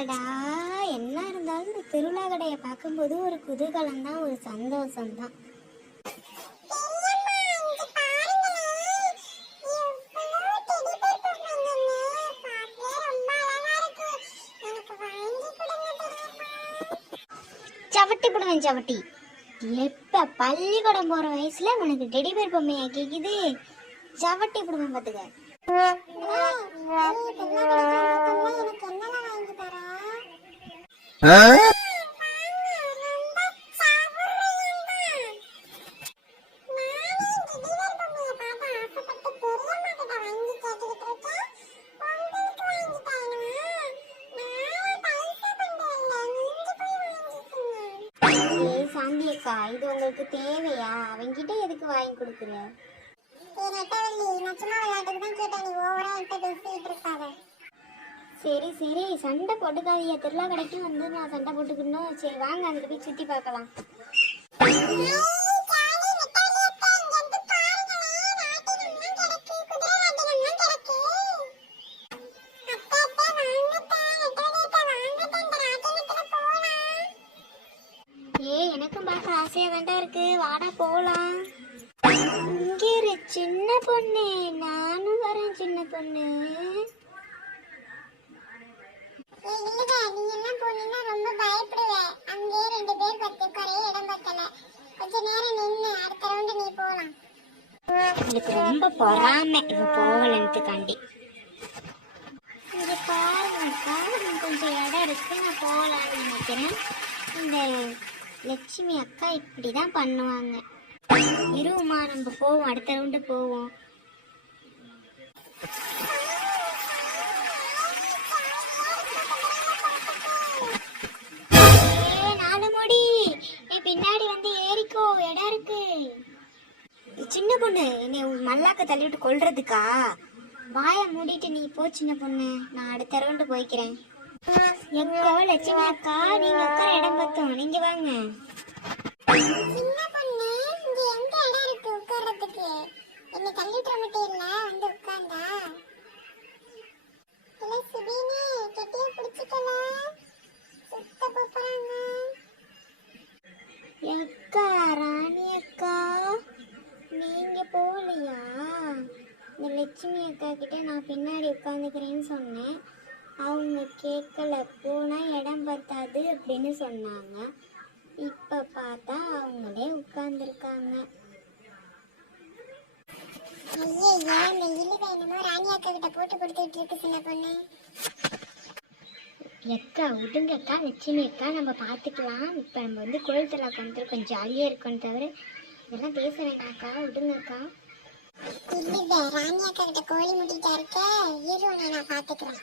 அடடா, என்ன இருந்தாலும் இந்த திருவிழா கடையை பார்க்கும்போது ஒரு குதூகலம் தான், ஒரு சந்தோஷம் தான். சவட்டி போடுவேன் சவட்டி. எப்ப பள்ளிக்கூடம் போற வயசுல உனக்கு டெடி பேர் பொம்மையா கேக்குது? சவட்டி போடுவேன் பாத்துக்க. சாந்தியக்கா, இது உங்களுக்கு தேவையா? அவங்கிட்ட எதுக்கு வாங்கி கொடுக்குற? சரி சரி, சண்டை போட்டுக்காதீங்க. திருவிழா கடைக்கும் வந்து நான் சண்டை போட்டுக்கணும். சரி வாங்க, அங்கிட்டு போய் சுத்தி பார்க்கலாம். எனக்கும் பார்க்க ஆசையா தாண்டா இருக்கு. வாடா போலாம். இங்க இரு சின்ன பொண்ணு, நானும் வரேன் சின்ன பொண்ணு. எனக்கு ரொம்ப பொறாமை இவ போகலன்னுக்காண்டி. இங்க பாருங்கக்கா, கொஞ்சம் இடம் இருக்கு, நான் போகலான்னு நினைக்கிறேன். இந்த லட்சுமி அக்கா இப்படிதான் பண்ணுவாங்க. இருமா, நம்ம போவோம், அடுத்த ரவுண்டு போவோம். நாலு முடி, பின்னாடி வந்து ஏறிக்கோ, இடம் இருக்கு. சின்ன பொண்ணு, என்னை மல்லாக்க தள்ளி விட்டு கொல்றதுக்கா? வாய மூடிட்டு நீ போ சின்ன பொண்ணு, நான் அடுத்த ரவுண்டு போய்க்கிறேன். எக்கா லட்சுமி அக்கா, நீங்க உட்கார இடம் பார்த்தோம், நீங்க வாங்க. சின்ன பொண்ணு, இங்க எங்க இடம் இருக்கு உட்கார்றதுக்கு? என்ன தள்ளிட்டு மட்டும் இல்ல, வந்து உட்கார்ந்தா. இல்ல சுபினி, கெட்டியா பிடிச்சிக்கல, சுத்த போறாங்க. அக்கா ராணி அக்கா, நீங்க போகலையா? இந்த லட்சுமி அக்கா கிட்ட நான் பின்னாடி உட்காந்துக்கிறேன்னு சொன்னேன். அவங்க கேட்கல, போனா இடம் பத்தாது அப்படின்னு சொன்னாங்க. இப்ப பார்த்தா அவங்களே உட்கார்ந்துருக்காங்க. எக்கா விடுங்க அக்கா, லட்சுமி அக்கா, நம்ம பார்த்துக்கலாம். இப்போ நம்ம வந்து கோயில் திருவிழா கொஞ்சம் ஜாலியாக இருக்கோன்னு தவிர இதெல்லாம் பேச வேண்டாம்க்கா, விடுங்கக்கா. இல்லை ராணி அக்கா கிட்ட கோழி முட்டிட்டா இருக்க, நான் பார்த்துக்கிறேன்.